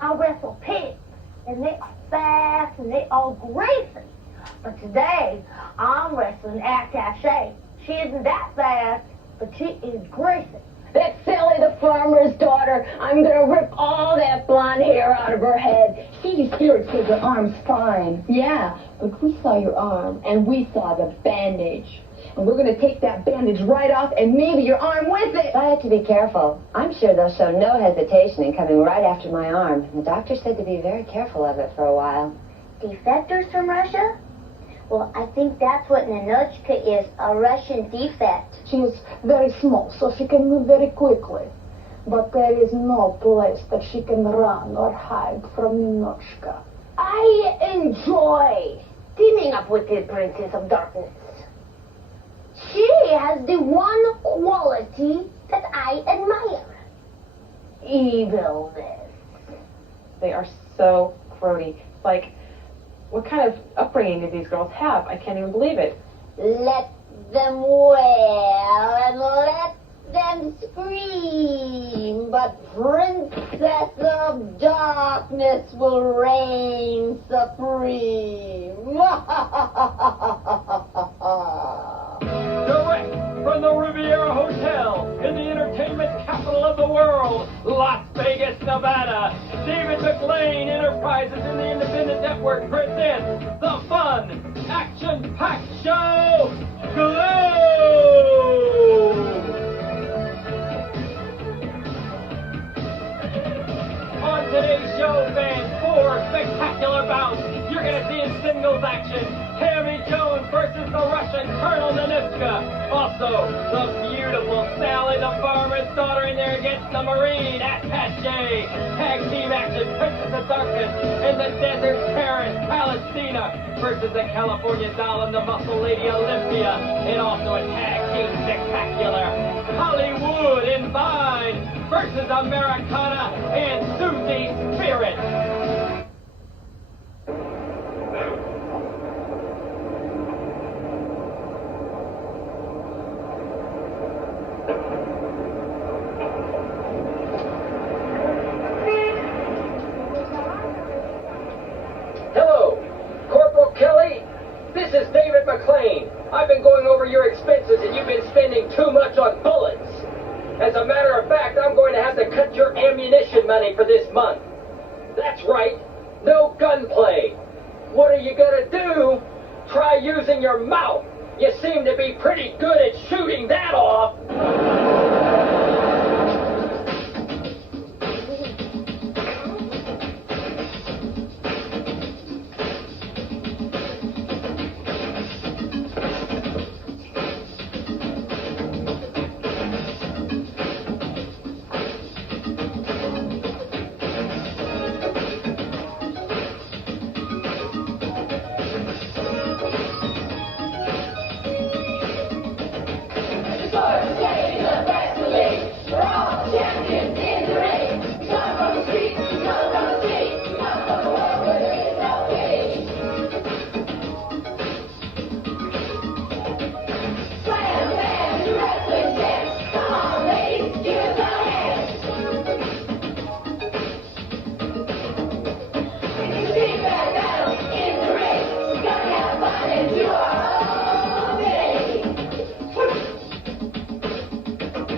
I wrestle pigs, and they are fast and they are greasy. But today, I'm wrestling Attache. She isn't that fast, but she is greasy. That Sally the farmer's daughter, I'm gonna rip all that blonde hair out of her head. Stevie Stewart said your arm's fine. Yeah, but we saw your arm, and we saw the bandage. And we're gonna take that bandage right off, and maybe your arm with it. I have to be careful. I'm sure they'll show no hesitation in coming right after my arm. The doctor said to be very careful of it for a while. Defectors from Russia? Well, I think that's what Ninotchka is, a Russian defect. She is very small, so she can move very quickly. But there is no place that she can run or hide from Ninotchka. I enjoy teaming up with the Princess of Darkness. She has the one quality that I admire. Evilness. They are so grody. Like, what kind of upbringing do these girls have? I can't even believe it. Let them wail and let them scream, but Princess of Darkness will reign supreme. Direct from the Riviera Hotel in the entertainment capital of the world, Las Vegas, Nevada, David McLean Enterprises and the Independent Network presents the fun, action-packed show, Glow! On today's show, fans, 4 spectacular bouts. You're going to see in singles action, Tammy Jones versus the Russian Colonel Ninotchka. Also, the beautiful Sally the farmer's daughter in there against the Marine Attache. Tag team action, Princess of Darkness and the Desert Terrorist Palestina versus the California doll and the muscle lady Olympia. And also a tag team spectacular, Hollywood in Vine versus Americana and Susie Spirit. Hello, Corporal Kelly. This is David McLean. I've been going over your expenses and you've been spending too much on bullets. As a matter of fact, I'm going to have to cut your ammunition money for this month. That's right, no gunplay. What are you going to do? Try using your mouth. You seem to be pretty good at shooting that off.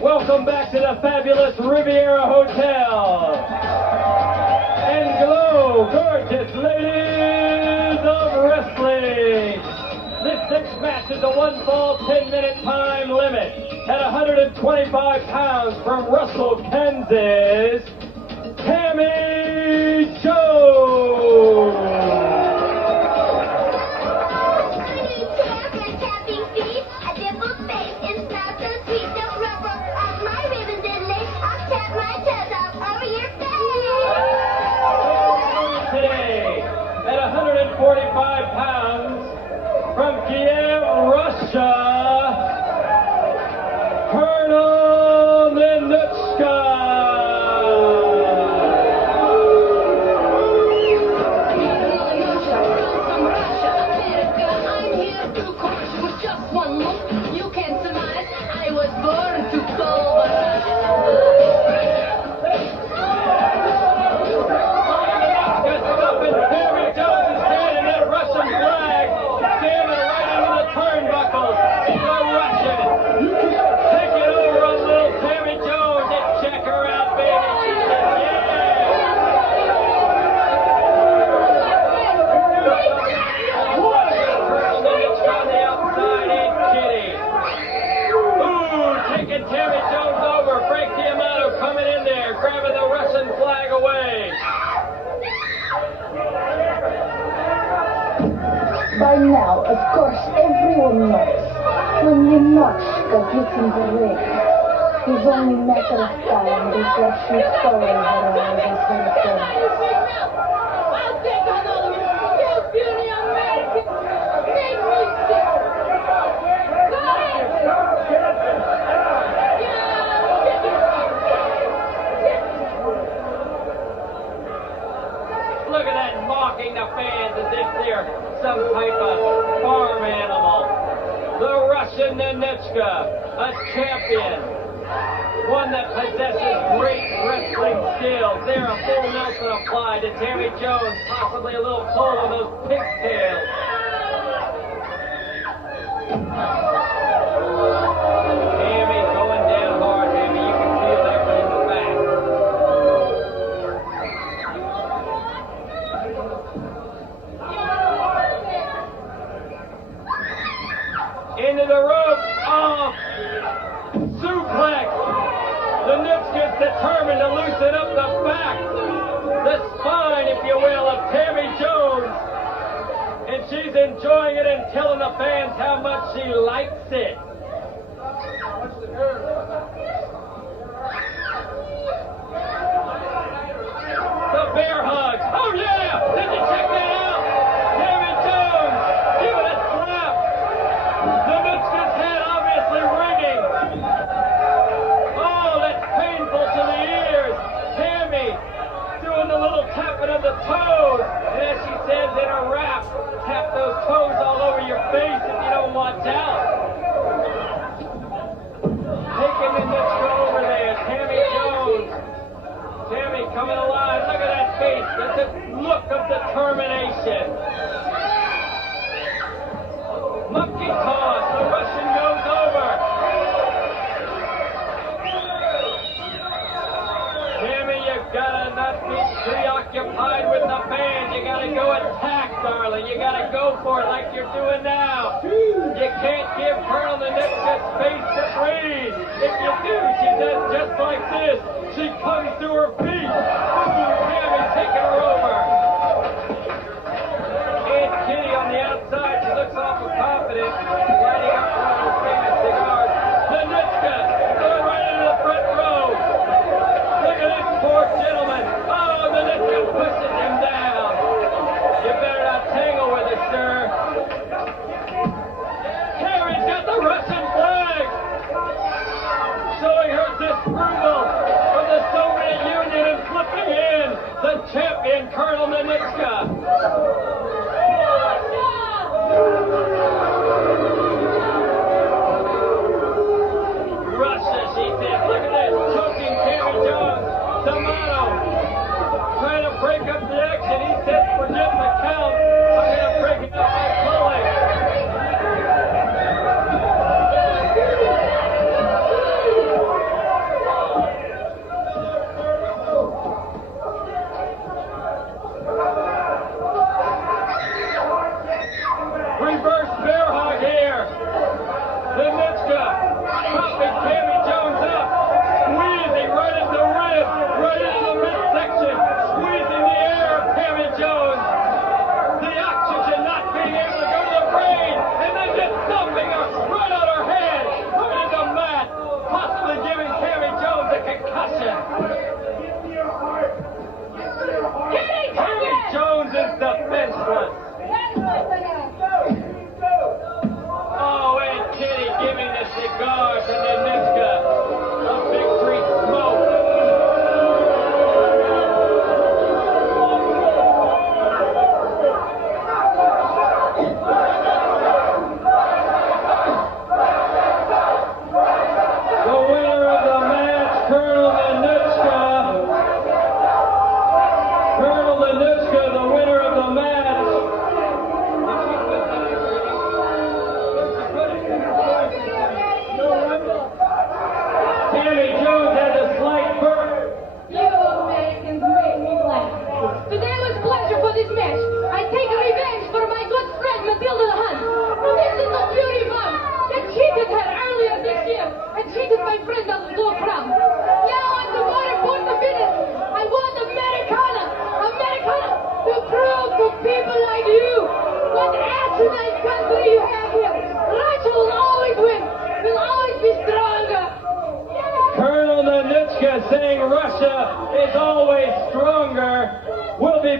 Welcome back to the fabulous Riviera Hotel. And Glow, gorgeous ladies of wrestling. This next match is a 1-fall, 10-minute time limit. At 125 pounds from Russell, Kansas, Tammy Jones. Today, at 145 pounds, from Kiev, Russia, Colonel Ninotchka. By now, of course, everyone knows when Ninotchka gets in the ring, it's only a matter of time before she follows around as her friend. I'll take another Still Beauty American. Make me sick. Look at that mocking the fans as if they're some type of farm animal. The Russian Ninotchka, a champion. One that possesses great wrestling skills. There, a full Nelson applied to Tammy Jones, possibly a little pull on those pigtails. Tammy going down hard, Tammy. You can feel that one in the back. Into the rope. Off. Suplex. The Ninotchka's determined to loosen up the back, the spine, if you will, of Tammy Jones. And she's enjoying it and telling the fans how much she likes it. The bear hug. Oh, yeah! Did you check that out? Tammy Jones giving a slap. The Ninotchka's head obviously ringing. Oh, that's painful to the ears. Tammy doing the little tapping of the toes. And as she says in her rap, tap those toes all over your face if you don't watch out. Taking the Ninotchka over there. Tammy Jones. Tammy coming alive. Look at that face. That's a look of determination. Monkey toss. The Russian goes over. Tammy, you gotta not be preoccupied with the fans. You gotta go attack, darling. You gotta go for it like you're doing now. You can't give Colonel Ninotchka space to breathe. If you do, she does just like this. She comes to her feet. Ooh, Tammy taking her over. Aunt Kitty on the outside. She looks awful confident. Lighting up one of her famous cigars. Ninotchka going right into the front row. Look at this poor gentleman. Oh, Ninotchka pushes him down. You better not tangle with her, sir. Tammy's got the Russian flag. Showing her disapproval of the Soviet Union and flipping in the champion, Colonel Ninotchka. Russia, she said. Look at this, choking Tammy Jones. Tomato trying to break up the action. He said, forget the count. I'm going to break it up by pulling.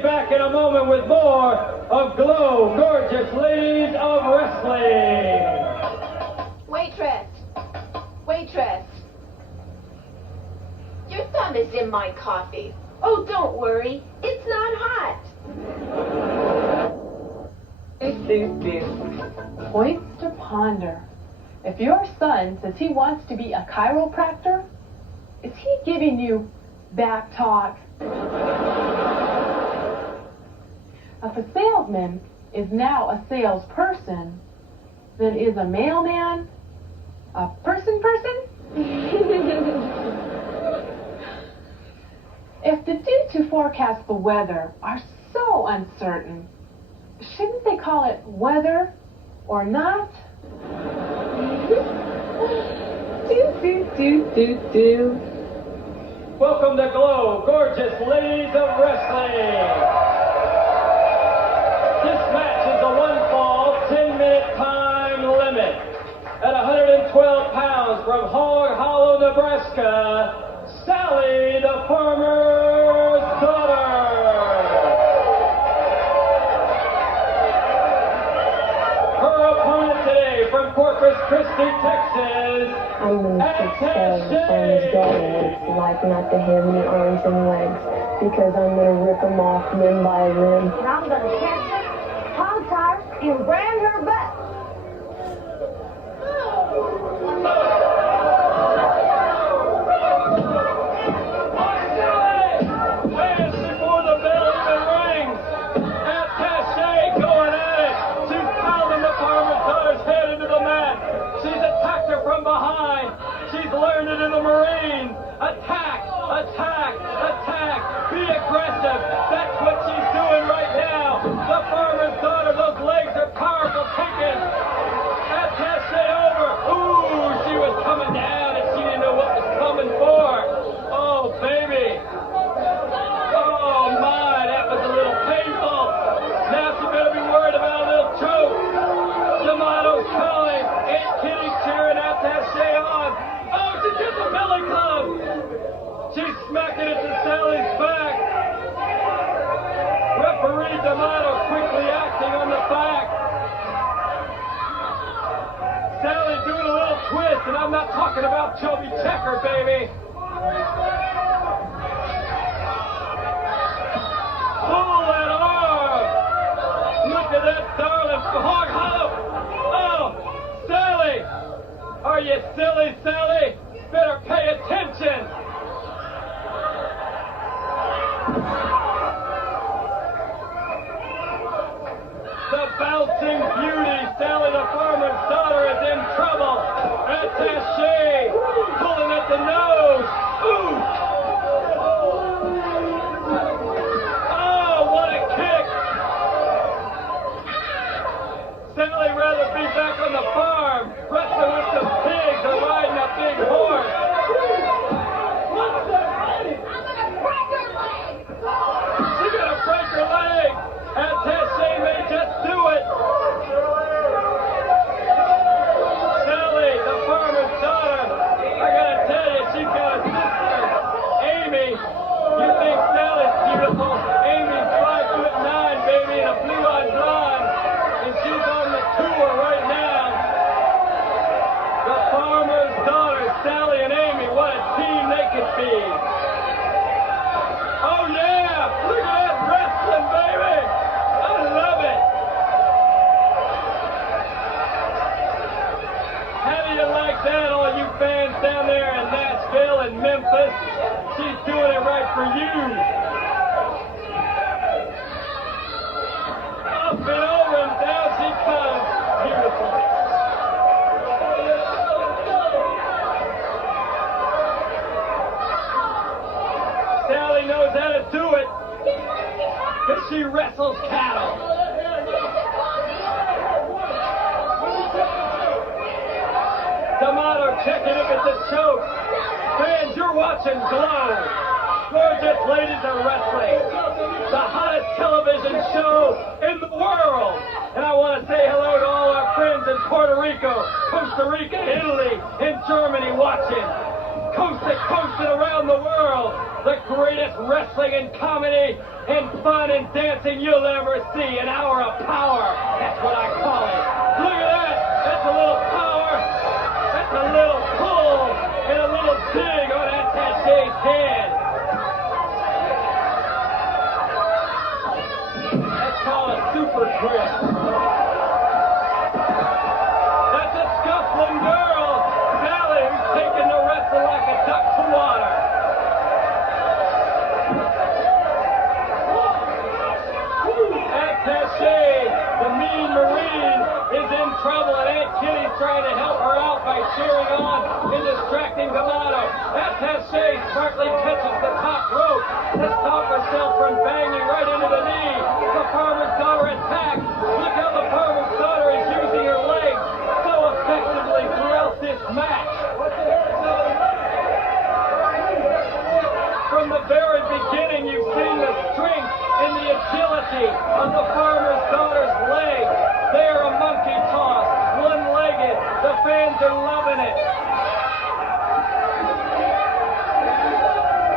be back in a moment with more of Glow, Gorgeous Ladies of Wrestling. Waitress! Waitress! Your thumb is in my coffee. Oh, don't worry. It's not hot. Points to ponder. If your son says he wants to be a chiropractor, is he giving you back talk? If a salesman is now a salesperson, then is a mailman a person? If the dudes who forecast the weather are so uncertain, shouldn't they call it weather or not? Welcome to Glow, Gorgeous Ladies of Wrestling. This match is a one-fall, 10-minute time limit. At 112 pounds from Hog Hollow, Nebraska, Sally the Farmer's Daughter. Her opponent today from Corpus Christi, Texas, I'm gonna fix Sally the farmer's daughter what it's like not to have any arms and legs, because I'm gonna rip them off limb by limb. And I'm gonna catch her, hog tie her, and brand her butt. Fans before the bell even rings. Attache going at it. She's pounding the Farmer's Daughter's head into the mat. She's attacked her from behind. She's learned it in the Marines. Attack, attack, attack. Be aggressive. That's what she's doing right now. The Farmer's Daughter, those legs are powerful kicking. Attache over. Ooh, she was coming down and she didn't know what was coming for. Oh, baby. Oh, my, that was a little painful. Now she better be worried about a little choke. D'Amato's calling. Aunt Kitty cheering Attache on. Oh, she gets a belly club. She's smacking it to Sally's back. Referee D'Amato quickly acting on the back. Sally doing a little twist, and I'm not talking about Chubby Checker, baby. Pull that arm. Look at that darling Hog Hollow. Oh, Sally. Are you silly, Sally? Better pay attention. The bouncing beauty, Sally the Farmer's Daughter, is in trouble. Attache pulling at the nose. Ooh. Oh, what a kick. Sally rather be back on the farm, wrestling with some pigs or riding a big horse. What's that? She's gonna break her leg. Attache may just do it. Sally, the Farmer's Daughter, I gotta tell you, she's got a sister, Amy. You think Sally's beautiful? Amy's 5'9", baby, and a blue-eyed blonde, and she's on the tour right now. The Farmer's Daughter, Sally and Amy, what a team they could be. Oh yeah, look at that wrestling, baby. I love it. How do you like that, all you fans down there in Nashville and Memphis? She's doing it right for you. Up and over and down she comes. Beautiful. Sally knows how to do it, because she wrestles cattle. D'Amato checking if it's a choke. Fans, you're watching Glow. Gorgeous Ladies of Wrestling. The hottest television show in the world. And I want to say hello to all our friends in Puerto Rico, Costa Rica, Italy, and Germany watching. coast to coast and around the world. The greatest wrestling and comedy and fun and dancing you'll ever see. An hour of power. That's what I call it. Look at that. That's a little power. That's a little pull and a little dig on Attache's head. That's called a super grip. That's a scuffling girl, Sally, who's taking the wrestle like a duck to water. Attache, the mean Marine, is in trouble, and Aunt Kitty's trying to help her out by cheering on and distracting D'Amato. Attache smartly catches the top rope to stop herself from banging right into the knee. The farmer's daughter attacks. Look how the farmer's daughter is using her legs so effectively throughout this match. From the very beginning, you've seen the strength and the agility of the farmer's daughter's legs. They are a monkey toss, one-legged. The fans are loving it.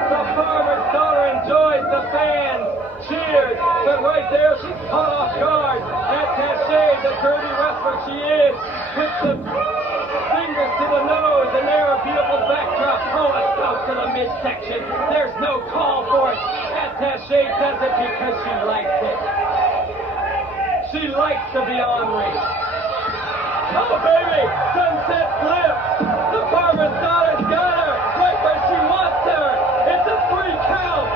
The farmer's daughter enjoys the fans. Cheers, but right there she's caught off guard. Attache, the dirty wrestler she is, puts the fingers to the nose, and there a beautiful backdrop. Oh, let's go to the midsection. There's no call for it. Attache does it because she likes it. She likes to be ornery. Oh, baby, sunset flip. The farmer's daughter's got her right where she wants her. It's a 3 count.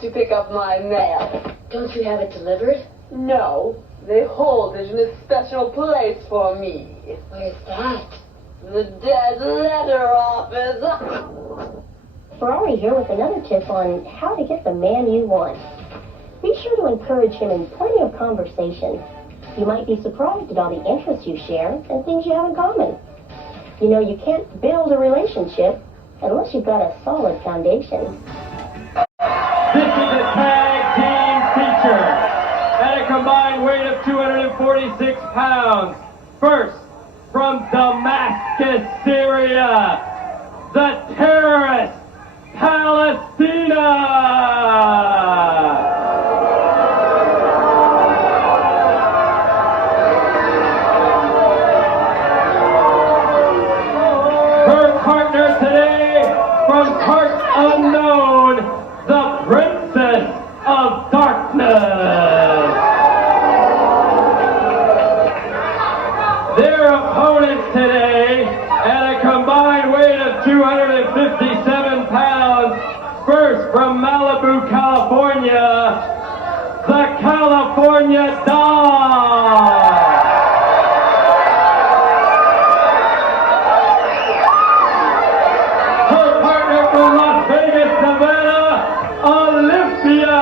To pick up my mail. Don't you have it delivered? No, they hold it in a special place for me. Where's that? The dead letter office. Ferrari here with another tip on how to get the man you want. Be sure to encourage him in plenty of conversation. You might be surprised at all the interests you share and things you have in common. You know, you can't build a relationship unless you've got a solid foundation. This is a tag team feature at a combined weight of 246 pounds. First, from Damascus, Syria, the terrorist, Palestina. Her partner today, from parts unknown, the Princess of Darkness. Their opponents today, at a combined weight of 257 pounds, first from Malibu, California, the California Dawn. Her partner from Las Vegas, Nevada, Olympia.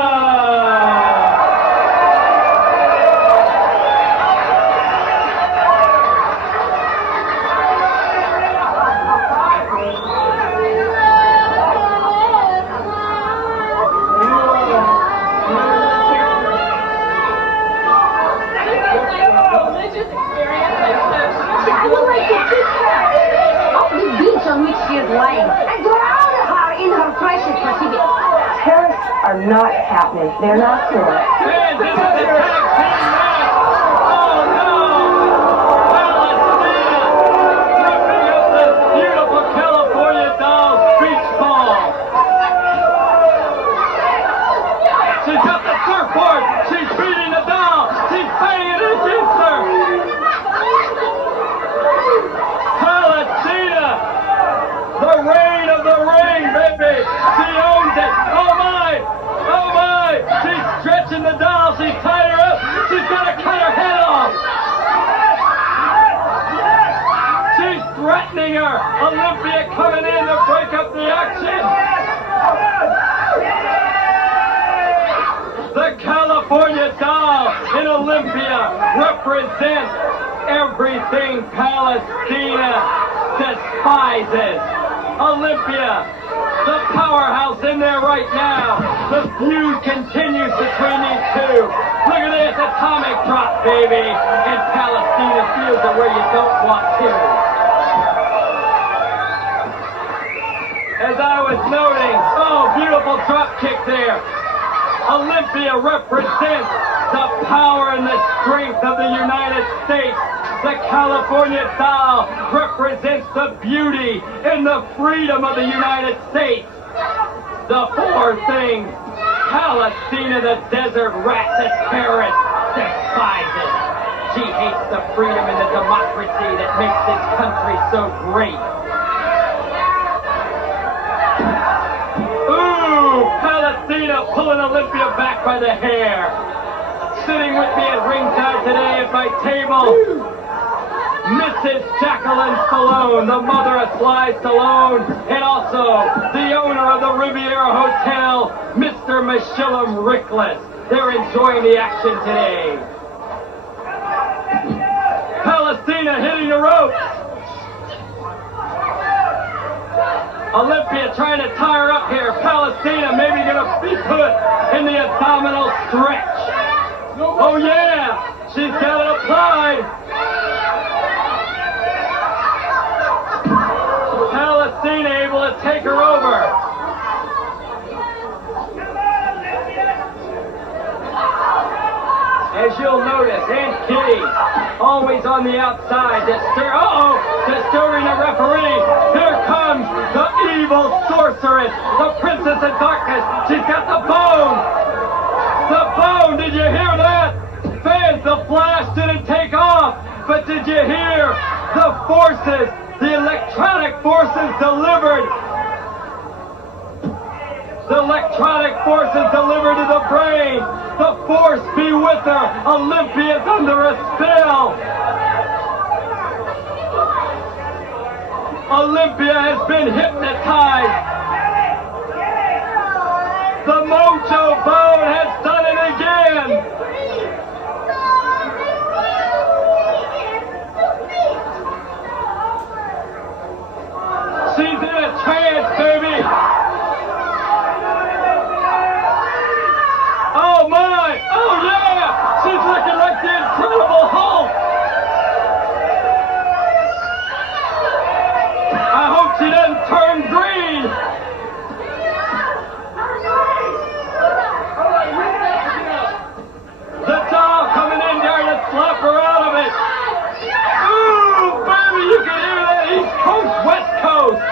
Are not happening. They're not cool. And this is a tag team match. Oh no! Palestina ripping up this beautiful California doll's beach ball. She's got the surfboard. She's beating the doll. She's banging it against her. Palestina, the reign of the ring, baby. She owns it. Oh my! Oh my! She's stretching the doll. She's tied her up. represents everything Palestina despises. Olympia, the powerhouse in there right now. The feud continues between these two. Look at this atomic drop, baby. And Palestina feels it where you don't want to. As I was noting, oh, beautiful drop kick there. Olympia represents the power and the strength of the United States. The California doll represents the beauty and the freedom of the United States. The four things Palestina, the desert rat, the terrorist, despises. She hates the freedom and the democracy that makes this country so great. Ooh, Palestina pulling Olympia back by the hair. Sitting with me at ringside today at my table, Mrs. Jacqueline Stallone, the mother of Sly Stallone, and also the owner of the Riviera Hotel, Mr. Mishillam Rickless. They're enjoying the action today. Palestina hitting the ropes. Olympia trying to tie her up here. Palestina maybe going to be put in the abdominal stretch. Oh yeah, she's got it applied. Palestina able to take her over. As you'll notice, Aunt Kitty always on the outside, disturbing the referee. Here comes the evil sorceress, the princess of darkness. She's got the bone. The bone, did you hear that? Fans, the flash didn't take off, but did you hear the forces? The electronic forces delivered. The electronic forces delivered to the brain. The force be with her. Olympia's under a spell. Olympia has been hypnotized. The Mojo Bone has done it again. She's in a trance, baby. Oh my! Oh yeah! She's looking like the Incredible Hulk. I hope she doesn't turn green. The doll coming in there to slap her out of it. Ooh, baby, you can hear that East Coast, West Coast.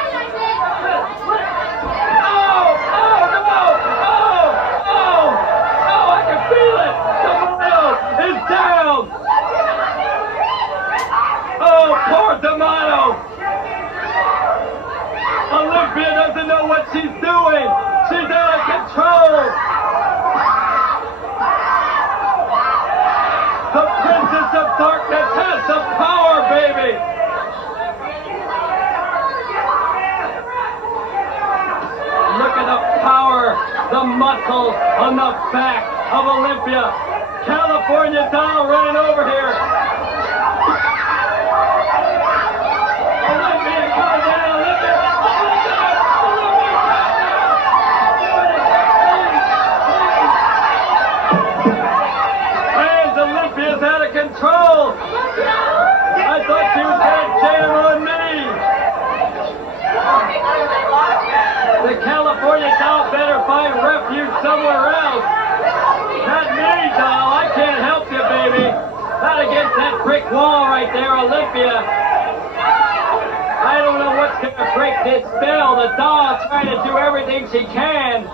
Feel it! The motto is down! Oh, poor D'Amato! Olympia doesn't know what she's doing! She's out of control! The Princess of Darkness has the power, baby! Look at the power, the muscle on the back of Olympia. California doll running over here. Olympia coming down. Olympia. Fans, Olympia's out of control. I thought she was going to jam on me. The California doll better find refuge somewhere else. Not me, doll. I can't help you, baby. Not against that brick wall right there, Olympia. I don't know what's going to break this spell. The doll's trying to do everything she can.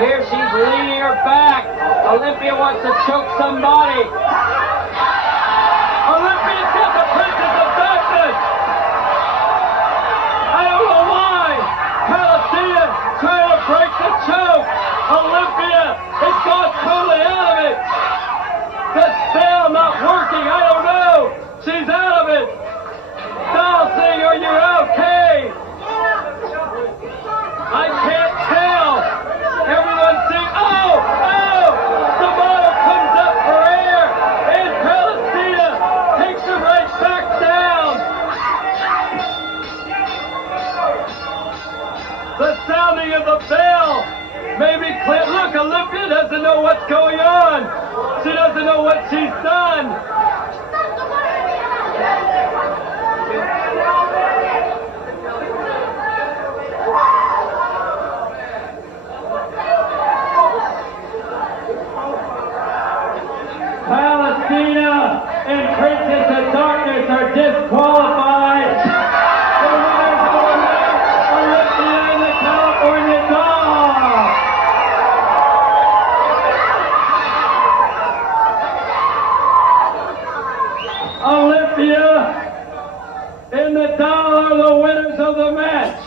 Here she's leaning her back. Olympia wants to choke somebody. Olympia's got the Princess of Darkness. I don't know why. Palestina trying to break the choke. Olympia has gone totally out of it. The spell not working. I don't know. She's out of it. Doll saying, are you okay? I can't tell. Everyone's saying, oh, the bottom what she's done! Palestina and Princess of Darkness are disqualified. The winners of Olympia and the California Dog. Olympia and the Doll are the winners of the match.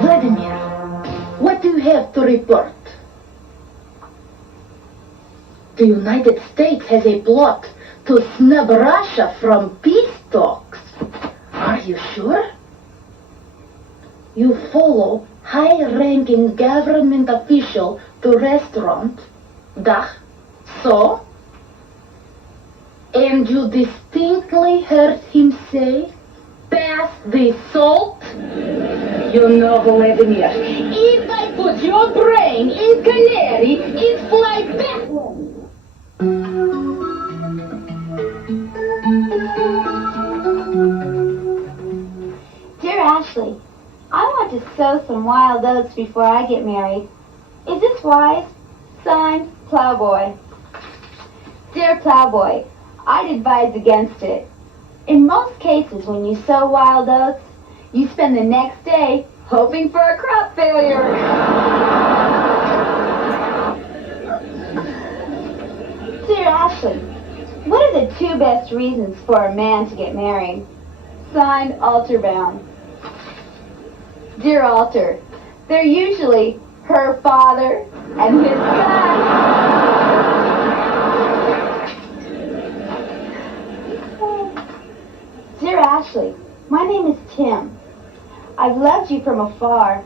Vladimir, what do you have to report? The United States has a plot to snub Russia from peace talks. Are you sure? You follow high-ranking government official to restaurant. Dah, so? And you distinctly heard him say, pass the salt? You know, Vladimir, if I put your brain in canary, it flies backwards. Dear Ashley, I want to sow some wild oats before I get married. Is this wise? Signed, Plowboy. Dear Plowboy, I'd advise against it. In most cases, when you sow wild oats, you spend the next day hoping for a crop failure. Dear Ashley, what are the 2 best reasons for a man to get married? Signed, Alterbound. Dear Alter, they're usually her father and his son. Dear Ashley, my name is Tim. I've loved you from afar.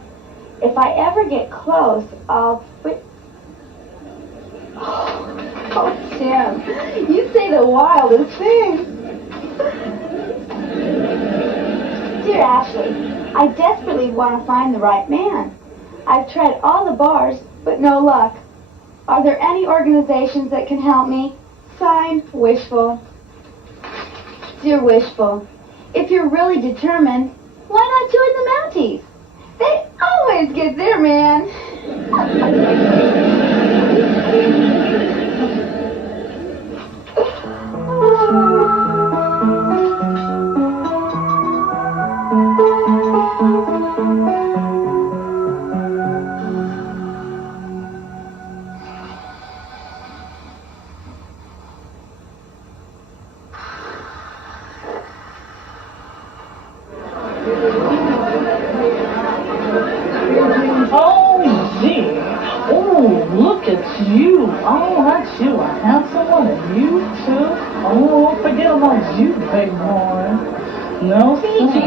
If I ever get close, I'll... Oh, Tim, you say the wildest things. Dear Ashley, I desperately want to find the right man. I've tried all the bars, but no luck. Are there any organizations that can help me? Signed, Wishful. Dear Wishful, if you're really determined, why not join the Mounties? They always get their man.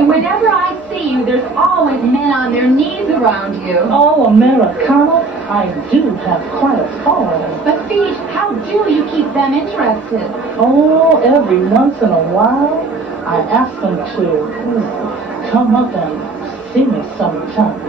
Whenever I see you, there's always men on their knees around you. Oh, Americana, I do have quite a following. But Fish, how do you keep them interested? Oh, every once in a while, I ask them to come up and see me sometime.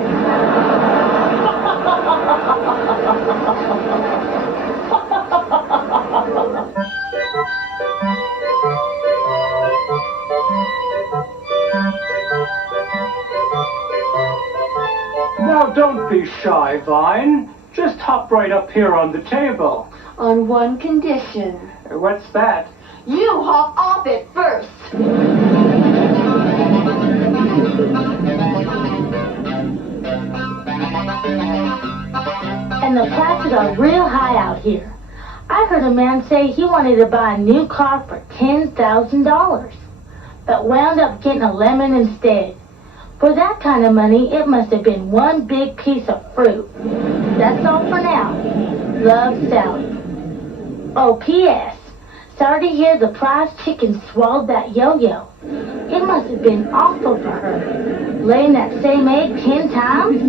Now don't be shy, Vine. Just hop right up here on the table. On one condition. What's that? You hop off it first. And the prices are real high out here. I heard a man say he wanted to buy a new car for $10,000, but wound up getting a lemon instead. For that kind of money, it must have been one big piece of fruit. That's all for now. Love, Sally. Oh, P.S. Sorry to hear the prize chicken swallowed that yo-yo. It must have been awful for her, laying that same egg 10 times.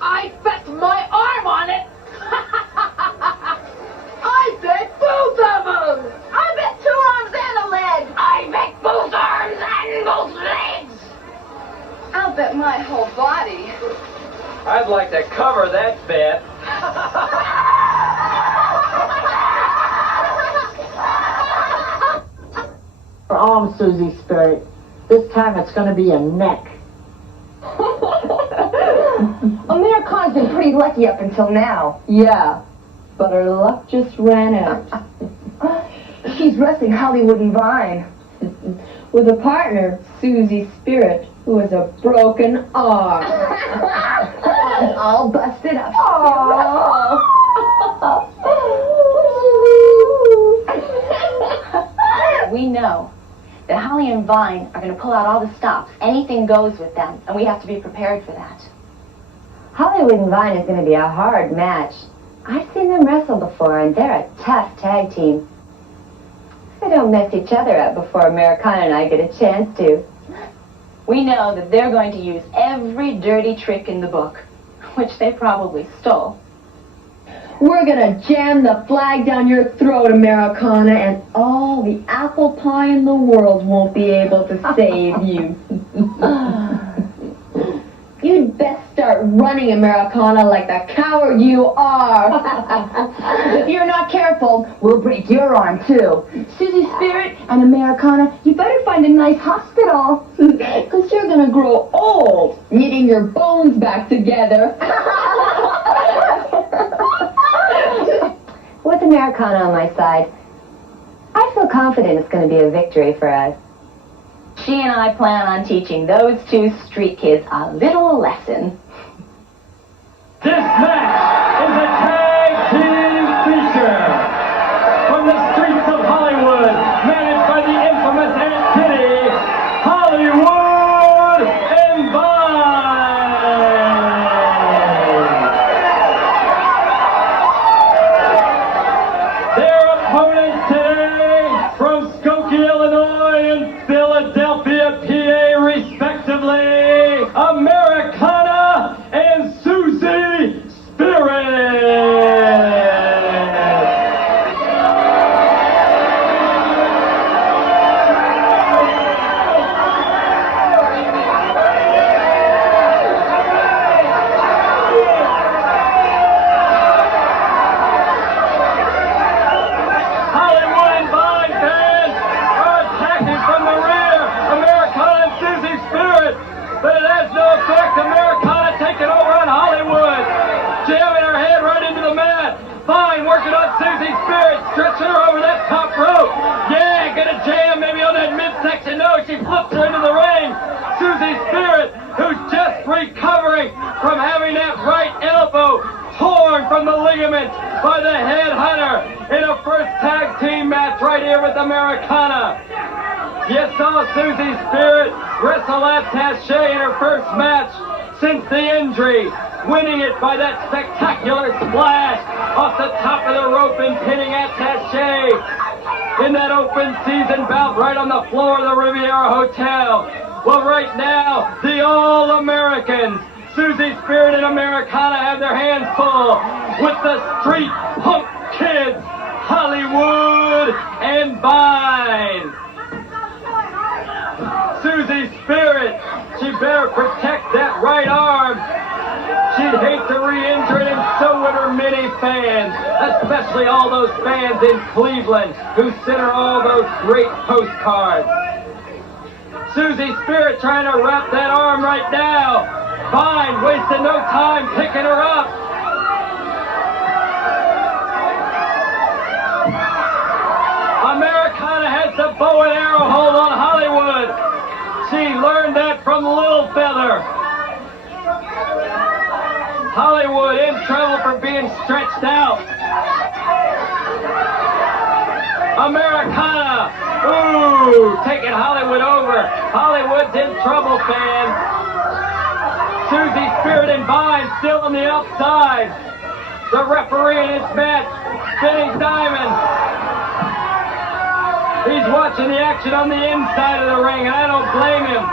I bet my arm on it. I bet both of them. I bet I'd like to cover that bet. Oh, Susie Spirit. This time it's going to be a neck. Americana's been pretty lucky up until now. Yeah, but her luck just ran out. She's wrestling Hollywood and Vine with a partner, Susie Spirit, who has a broken arm. All busted up. We know that Holly and Vine are going to pull out all the stops. Anything goes with them, and we have to be prepared for that. Hollywood and Vine is going to be a hard match. I've seen them wrestle before, and they're a tough tag team. They don't mess each other up before Americana and I get a chance to. We know that they're going to use every dirty trick in the book, which they probably stole. We're gonna jam the flag down your throat, Americana, and all the apple pie in the world won't be able to save you. You'd best start running, Americana, like the coward you are. If you're not careful, we'll break your arm, too. Susie Spirit and Americana, you better find a nice hospital, because you're gonna grow old, knitting your bones back together. With Americana on my side, I feel confident it's going to be a victory for us. She and I plan on teaching those two street kids a little lesson. This match is a tag team feature. From the streets of Hollywood, managed by the infamous Aunt Kitty, Hollywood and Vine. Their opponents today, from Skokie, Illinois and Philadelphia, PA, respectively, Americana and Susie Spirit. Hollywood and Vine fans are attacking from the rear, Americana and Susie Spirit, but it has no effect. Americana taking over on Hollywood, jamming her head right into the mat. Vine working on Susie Spirit, stretching her over that top rope. Yeah, gonna jam maybe on that midsection. No, she flips her into the ring. Susie Spirit, who's just recovering from having that right elbow torn from the ligaments by the headhunter in a first tag team match right here with Americana. You saw Susie Spirit wrestle Attache in her first match since the injury, winning it by that spectacular splash off the top of the rope and pinning Attache in that open season bout right on the floor of the Riviera Hotel. Well, right now, the All-Americans, Susie Spirit and Americana, have their hands full with the street punk kids, Hollywood and Vine. Susie Spirit, she better protect that right arm. She'd hate to re-injure it, and so would her many fans, especially all those fans in Cleveland who sent her all those great postcards. Susie Spirit trying to wrap that arm right now. Vine wasting no time picking her up. Americana has the bow and arrow hold on Hollywood. She learned that from Littlefeller. Hollywood in trouble for being stretched out. Americana, ooh, taking Hollywood over. Hollywood's in trouble, fans. Susie Spirit and Vine still on the outside. The referee in this match, Benny Diamond. He's watching the action on the inside of the ring, and I don't blame him.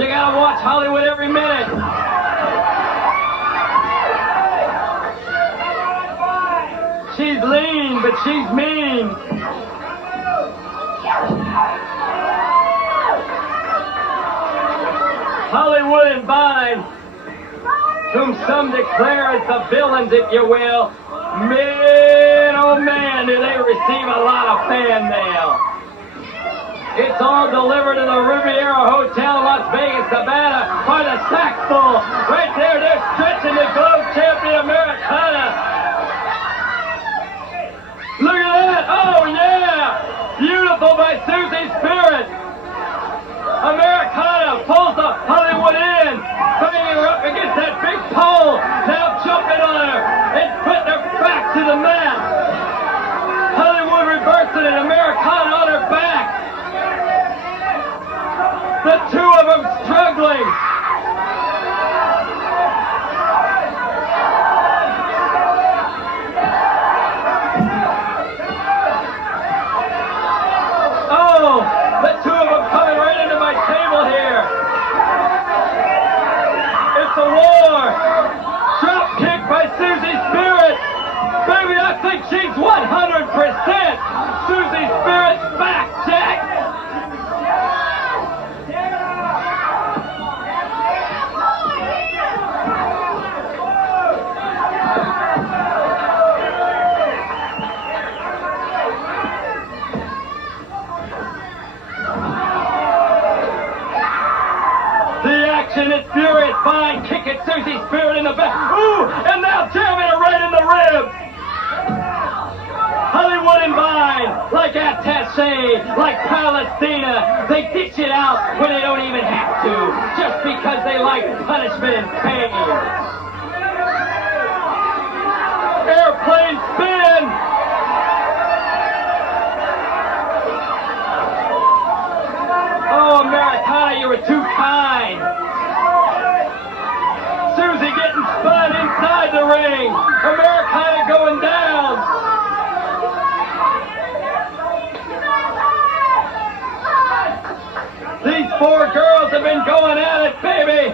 You gotta watch Hollywood every minute. She's lean, but she's mean. Hollywood and Vine whom some declare as the villains, if you will, man, oh man, do they receive a lot of fan mail. It's all delivered to the Riviera Hotel in Las Vegas, Nevada, by the sackful. Right there, they're stretching the globe champion Americana. Look at that! Oh yeah! Beautiful by Susie Spirit. Americana pulls the Hollywood in, banging her up against that big pole. Now jumping on her and putting her back to the mat. Hollywood reversing it. Americana on her back. The two of them struggling. Oh, the two of them coming right into my table here. It's a war. Drop kick by Susie Spirit. Baby, I think she's 100%. Susie Spirit's back, Jack. It's furious, fine, kick it, Susie Spirit in the back. Ooh, and now jamming her right in the ribs. Hollywood and Vine, like Attache, like Palestina, they dish it out when they don't even have to, just because they like punishment and pain. Airplane spin. Oh, Americana, you were too kind. Susie getting spun inside the ring. Americana going down. These four girls have been going at it, baby.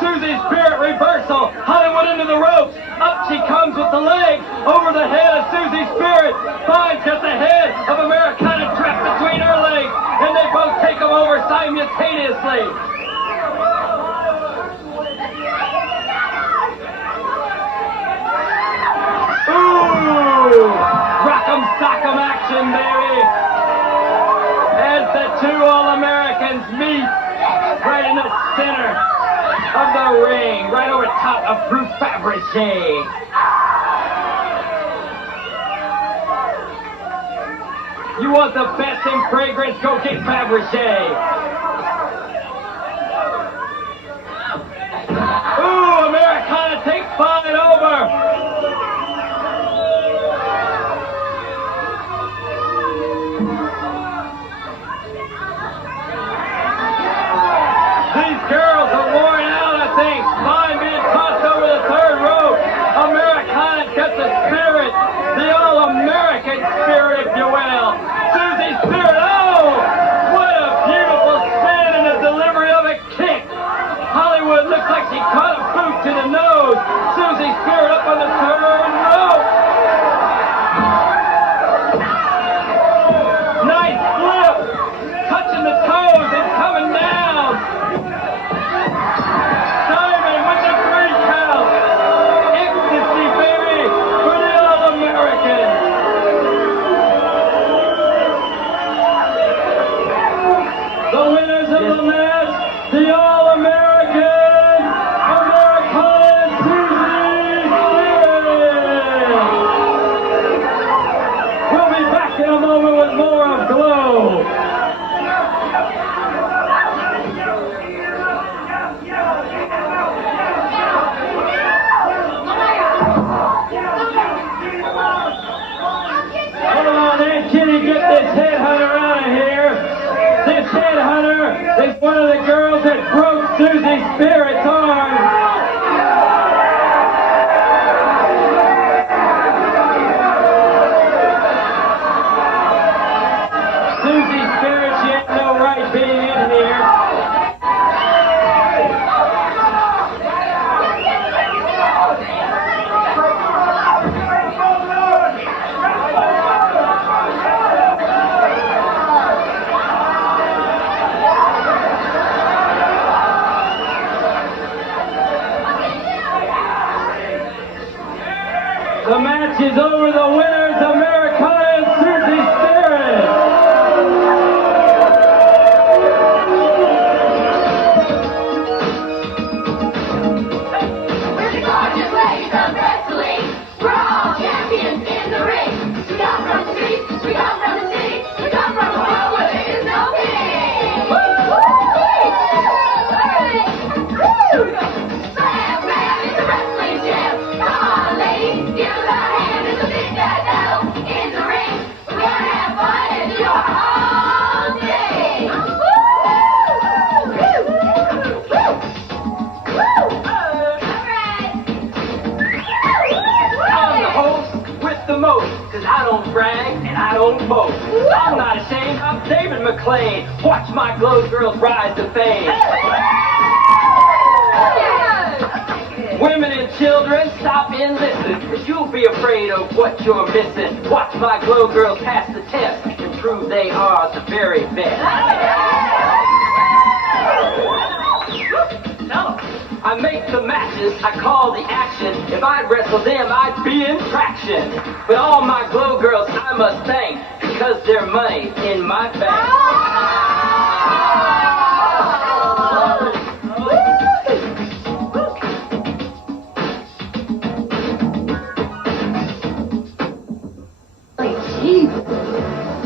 Susie Spirit reversal. Hollywood into the ropes. Up she comes with the leg over the head of Susie Spirit. Fine's got the head of Americana trapped between her legs, and they both take them over simultaneously. Ooh! Rock'em sock'em action, baby! As the two All-Americans meet right in the center of the ring, right over top of Bruce Fabergé. You want the best in fragrance? Go get Fabergé. Ooh, Americana takes Fine over. These girls are worn out, I think. Fine being tossed over the third rope. Americana's got the spirit, the all-American spirit, if you will. Susie Spirit, oh! What a beautiful spin and a delivery of a kick. Hollywood looks like she caught a boot to the nose. Susie Spirit up on the third rope. Nice flip. Touching the toes and coming down. Simon with the 3 count. Ecstasy, baby, for the All-American. The winners of the match, the All-American, Americana Susie Spirit. We'll be back in a moment with more of Glow. Hold on, Aunt Kitty, get this headhunter out of here. This headhunter is one of the girls that broke Susie Spirit's arm. Susie Spirit, she had no right being in here. The match is over. The winners, Americana and Susie Spirit. We're the gorgeous ladies of wrestling. We're all champions in the ring. We come from the streets, we come from the city, we come from a world where there is no pity. Slam, bam, it's a wrestling jam. Come on, ladies, give us a hand. It's a big bad battle in the ring. We're gonna have fun and do our whole thing. I'm the host with the most, cause I don't brag and I don't boast. I'm not ashamed, I'm David McClain. Watch my Glow Girls rise to fame. Women and children, stop and listen, cause you'll be afraid of what you're missing. Watch my Glow Girls pass the test and prove they are the very best. I make the matches, I call the action. If I'd wrestle them, I'd be in traction. But all my Glow Girls I must thank, because they're money in my bank.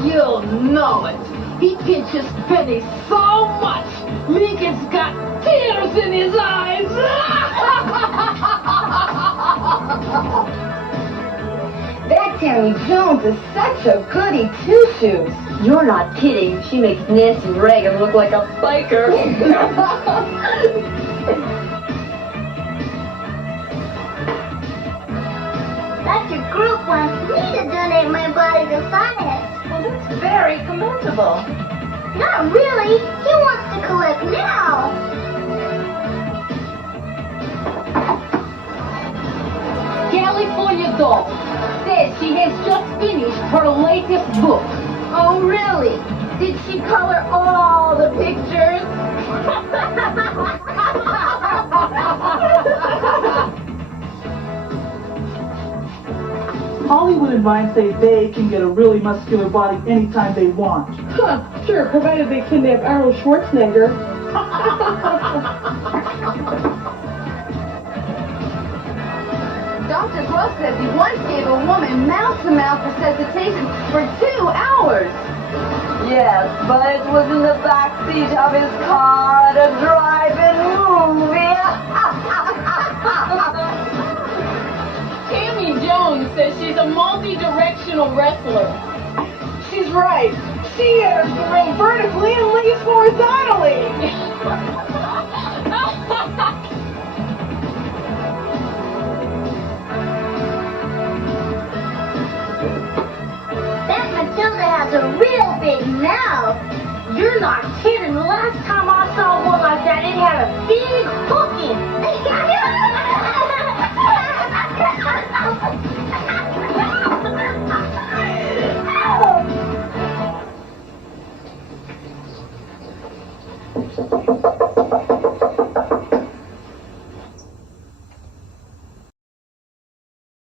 You'll know it. He pinches pennies so much, Lincoln's got tears in his eyes. That Tammy Jones is such a goody two-shoes. You're not kidding. She makes Nancy Reagan look like a biker. Dr. Group wants me to donate my body to science. Well, that's very commendable. Not really. He wants to collect now. California Doll says she has just finished her latest book. Oh, really? Did she color all the pictures? Hollywood and Vine say they can get a really muscular body anytime they want. Huh, sure, provided they kidnap Arnold Schwarzenegger. Dr. Gross says he once gave a woman mouth-to-mouth resuscitation for 2 hours. Yes, but it was in the back seat of his car at a drive-in movie. Tammy Jones says she's a multi-directional wrestler. She's right. She enters the ring vertically and leaves horizontally. That Matilda has a real big mouth. You're not kidding. The last time I saw one like that, it had a big hook in it.